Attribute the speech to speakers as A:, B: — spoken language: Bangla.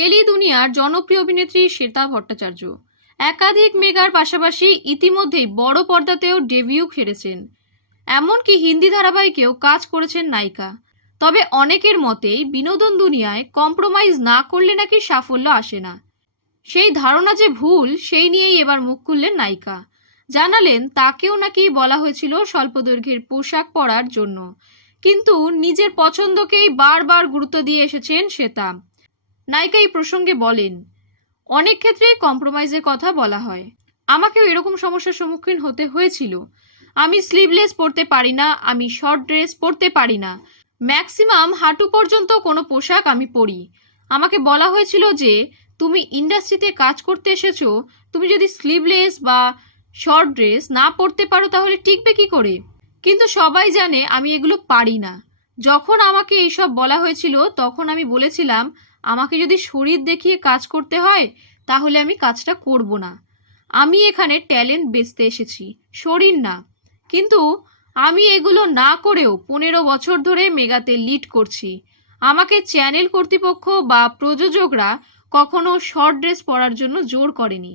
A: টেলি দুনিয়ার জনপ্রিয় অভিনেত্রী শ্বেতা ভট্টাচার্য। একাধিক মেগার পাশাপাশি ইতিমধ্যেই বড় পর্দাতেও ডেবিউ সেরেছেন এমনকি হিন্দি ধারাবাহিকেও কাজ করেছেন নায়িকা। তবে অনেকের মতেই বিনোদন দুনিয়ায় কম্প্রোমাইজ না করলে নাকি সাফল্য আসে না। সেই ধারণা যে ভুল, সেই নিয়েই এবার মুখ খুললেন নায়িকা। জানালেন, তাকেও নাকি বলা হয়েছিল স্বল্পদৈর্ঘ্যের পোশাক পরার জন্য। কিন্তু নিজের পছন্দকেই বারবার গুরুত্ব দিয়ে এসেছেন শ্বেতা। নায়িকা এই প্রসঙ্গে বলেন, অনেক ক্ষেত্রেই কম্প্রোমাইজের কথা বলা হয়। আমাকেও এরকম সমস্যার সম্মুখীন হতে হয়েছিল। আমি স্লিভলেস পরতে পারি না, আমি শর্ট ড্রেস পরতে পারি না। ম্যাক্সিমাম হাঁটু পর্যন্ত কোনো পোশাক আমি পরি। আমাকে বলা হয়েছিল যে, তুমি ইন্ডাস্ট্রিতে কাজ করতে এসেছ, তুমি যদি স্লিভলেস বা শর্ট ড্রেস না পরতে পারো তাহলে টিকবে কি করে? কিন্তু সবাই জানে আমি এগুলো পারি না। যখন আমাকে এইসব বলা হয়েছিল, তখন আমি বলেছিলাম, আমাকে যদি শরীর দেখিয়ে কাজ করতে হয়, তাহলে আমি কাজটা করব না। আমি এখানে ট্যালেন্ট বেচতে এসেছি, শরীর না। কিন্তু আমি এগুলো না করেও পনেরো বছর ধরে মেগাতে লিড করছি। আমাকে চ্যানেল কর্তৃপক্ষ বা প্রযোজকরা কখনো শর্ট ড্রেস পরার জন্য জোর করেনি।